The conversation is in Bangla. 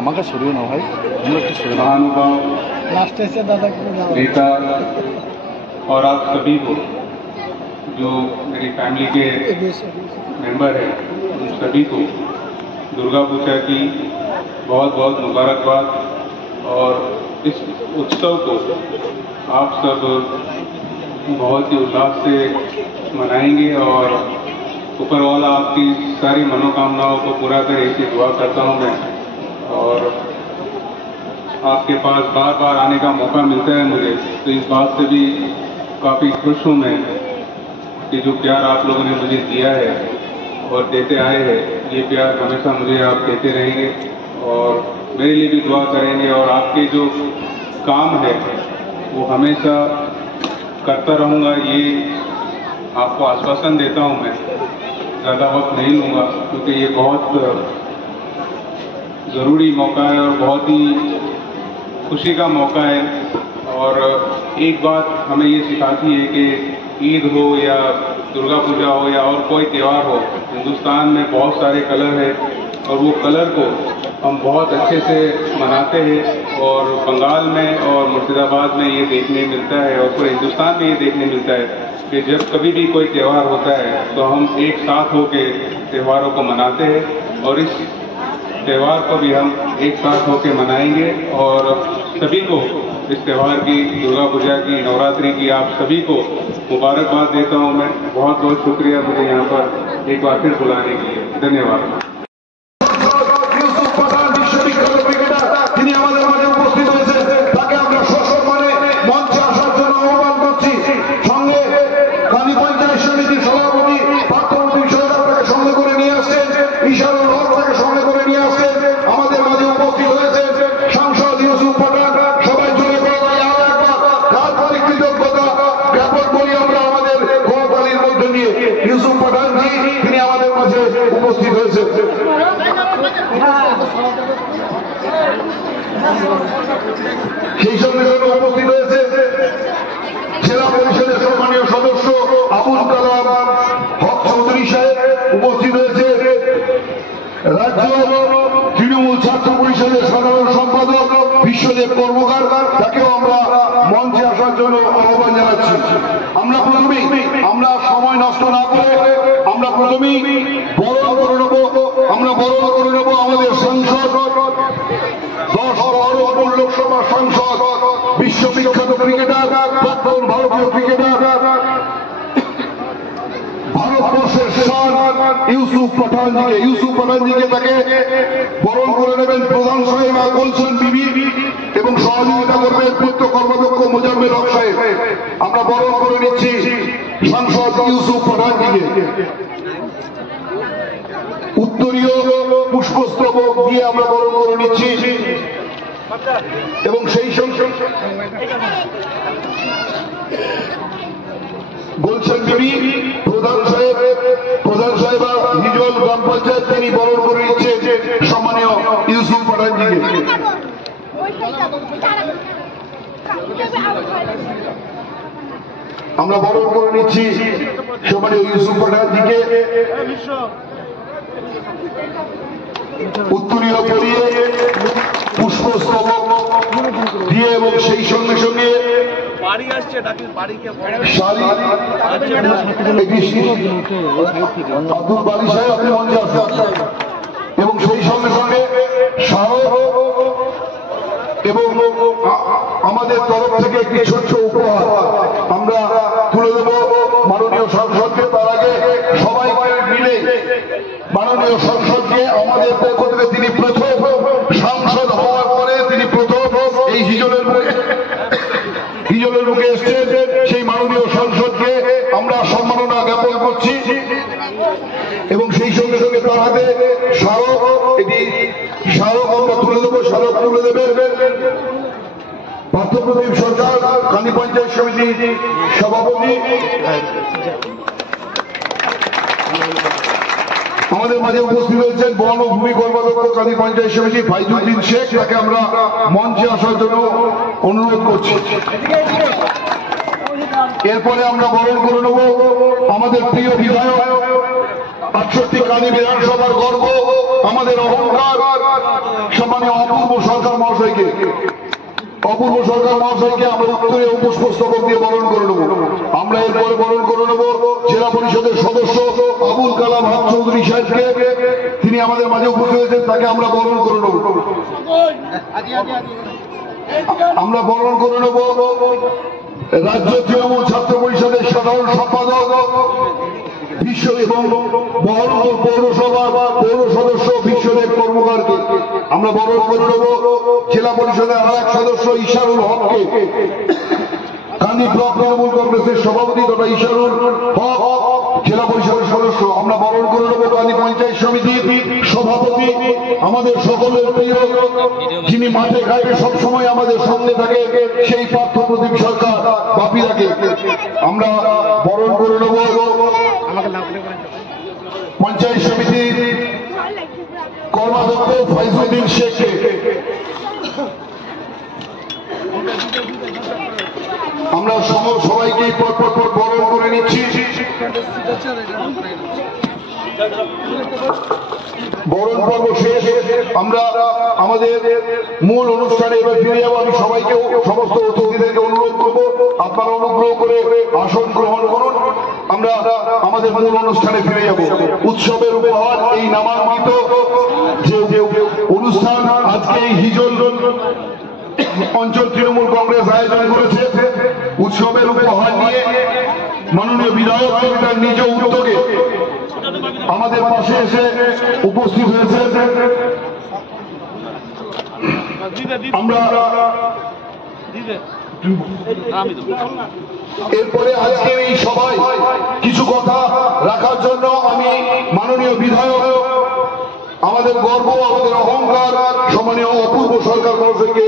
আমাকে সরিয়ে নাও ভাই, আমরা একটু সরিয়ে নাও। महानुभाव लास्ट से दादा नेता और आप सभी को, जो मेरी फैमिली के मेंबर हैं, उन सभी को दुर्गा पूजा की बहुत बहुत मुबारकबाद। और इस उत्सव को आप सब बहुत ही उल्लास से मनाएंगे और ऊपर वाला आपकी सारी मनोकामनाओं को पूरा करे, ऐसी दुआ करता हूँ मैं। और आपके पास बार बार आने का मौका मिलता है मुझे, तो इस बात से भी काफ़ी खुश हूँ मैं कि जो प्यार आप लोगों ने मुझे दिया है और देते आए हैं, ये प्यार हमेशा मुझे आप देते रहेंगे और मेरे लिए भी दुआ करेंगे। और आपके जो काम है वो हमेशा करता रहूँगा, ये आपको आश्वासन देता हूँ मैं। ज़्यादा वक्त नहीं लूँगा क्योंकि ये बहुत ज़रूरी मौका है और बहुत ही खुशी का मौका है। और एक बात हमें ये सिखाती है कि ईद हो या दुर्गा पूजा हो या और कोई त्यौहार हो, हिंदुस्तान में बहुत सारे कलर हैं और वो कलर को हम बहुत अच्छे से मनाते हैं। और बंगाल में और मुर्शिदाबाद में ये देखने मिलता है और पूरे हिंदुस्तान में ये देखने मिलता है कि जब कभी भी कोई त्यौहार होता है तो हम एक साथ होकर त्योहारों को मनाते हैं। और इस त्यौहार को भी हम एक साथ होकर मनाएंगे। और सभी को इस त्यौहार की, दुर्गा पूजा की, नवरात्रि की आप सभी को मुबारकबाद देता हूँ मैं। बहुत बहुत शुक्रिया मुझे यहाँ पर एक बार फिर बुलाने के लिए। धन्यवाद। সেই সম্মেলনে উপস্থিত হয়েছে জেলা পরিষদের সম্মানীয় সদস্য আবুল কালাম হক চৌধুরী সাহেব, উপস্থিত হয়েছে রাজ্য তৃণমূল ছাত্র পরিষদের সাধারণ সম্পাদক বিশ্বদেব কর্মকার, তাকেও আমরা মঞ্চে আসার জন্য আহ্বান জানাচ্ছি। আমরা সময় নষ্ট না করে আমরা প্রথমেই বরণ করে নেব আমাদের সাংসদ, 10 লোকসভা সাংসদ, বিশ্ববিখ্যাত ক্রিকেটার, প্রাক্তন ভারতীয় ক্রিকেটার, ভারতবর্ষের শান ইউসুফ পাঠানজিকে তাকে বরণ করে নেবেন প্রধান সাহেব গুলশান বিবি এবং সহযোগিতা করবেন পূর্ত কর্মাধ্যক্ষ মোজাম্মেল হক সাহেব। আমরা বরণ করে নিচ্ছি সাংসদ ইউসুফ পাঠানজিকে। উত্তরীয় পুষ্পস্তবক দিয়ে আমরা বরণ করে নিচ্ছি এবং সেই সঙ্গে গুলশান বিবি প্রধান সাহেব হিজল গ্রাম পঞ্চায়েত, তিনি বরণ করে নিচ্ছে সম্মানীয় ইউসুফ পাঠানজিকে। আমরা বরণ করে নিচ্ছি সম্মানীয় ইউসুফ পাঠানজিকে। উত্তরীয় পরিয়ে পুষ্পস্তবক দিয়ে এবং সেই সঙ্গে সঙ্গে আব্দুল বারি সাহেব আপনি মঞ্চে আসেন এবং সেই সঙ্গে সঙ্গে এবং আমাদের তরফ থেকে একটি ছোট্ট উপহার আমরা তুলে দেব মাননীয় সংসদকে। তার আগে সবাই মিলে মাননীয় সংসদকে আমাদের পক্ষ থেকে, তিনি প্রথম সাংসদ হওয়ার পরে তিনি প্রথম এই হিজলের বুকে এসছেন, সেই মাননীয় সংসদকে আমরা সম্মাননা জ্ঞাপন করছি এবং সেই সঙ্গে সঙ্গে তার হাতে স্মারক আমরা তুলে দেবো। স্মারক তুলে দেবেন পার্থপ্রতিম সরকার, কালী পঞ্চায়েত সমিতি সভাপতি। আমাদের মাঝে উপস্থিত হয়েছেন বনভূমি কর্মাধ্যক্ষ কালী পঞ্চায়েত সমিতি ফাইজুদ্দিন শেখ, তাকে আমরা মঞ্চে আসার জন্য অনুরোধ করছি। এরপরে আমরা বরণ করে নেব আমাদের প্রিয় বিধায়ক 68 কাঁদি বিধানসভার গর্ব, আমাদের অহংকার সম্মানীয় অপূর্ব সরকার মহাশয়কে আমরা উত্তরে পুষ্পস্তবক দিয়ে বরণ করে নেব। আমরা এরপরে বরণ করে নেব জেলা পরিষদের সদস্য আবুল কালাম হাত চৌধুরী সাহেবকে, তিনি আমাদের মাঝে উপস্থিত হয়েছেন, তাকে আমরা বরণ করে নেব। আমরা বরণ করে নেব রাজ্য তৃণমূল ছাত্র পরিষদের সাধারণ সম্পাদক বিশ্ব এবং বহরমপুর পৌরসভার পৌর সদস্য বিশ্বদেব কর্মকারকে। আমরা বরণ করে নেব জেলা পরিষদের আর এক সদস্য ইশারুল হককে, কান্দি ব্লক তৃণমূল কংগ্রেসের সভাপতি তথা ইশারুল হক জেলা পরিষদের সদস্য। আমরা বরণ করে নেব কান্দি পঞ্চায়েত সমিতির সভাপতি, আমাদের সকলের প্রিয়, যিনি মাঠে ঘাটে সবসময় আমাদের সঙ্গে থাকে, সেই পার্থ প্রদীপ সরকার বাপিদাকে। আমরা বরণ করে নেব পঞ্চায়েত সমিতির কর্মাধ্যক্ষ ফাইজুদ্দিন শেখকে। আমরা সবাইকে পর বরণ করে নিচ্ছি। বরণ পর্ব শেষ, আমরা আমাদের মূল অনুষ্ঠানে এবার ফিরে যাবো। আমি সবাইকে, সমস্ত অতিথিদেরকে অনুরোধ করবো, আপনারা অনুগ্রহ করে আসন গ্রহণ করুন। আমরা আমাদের মূল অনুষ্ঠানে ফিরে যাব। উৎসবের উপহার এই নামাঙ্কিত যে অনুষ্ঠান আজকে এই হিজল অঞ্চল তৃণমূল কংগ্রেস আয়োজন করেছে, উৎসবের উপহার নিয়ে মাননীয় বিধায়ক তার নিজ উদ্যোগে আমাদের পাশে এসে উপস্থিত হয়েছে। আমরা এরপরে আজকের এই সভায় কিছু কথা রাখার জন্য আমি মাননীয় বিধায়ক, আমাদের গর্ব, আমাদের অহংকার সম্মানীয় অপূর্ব সরকার মহাশয়কে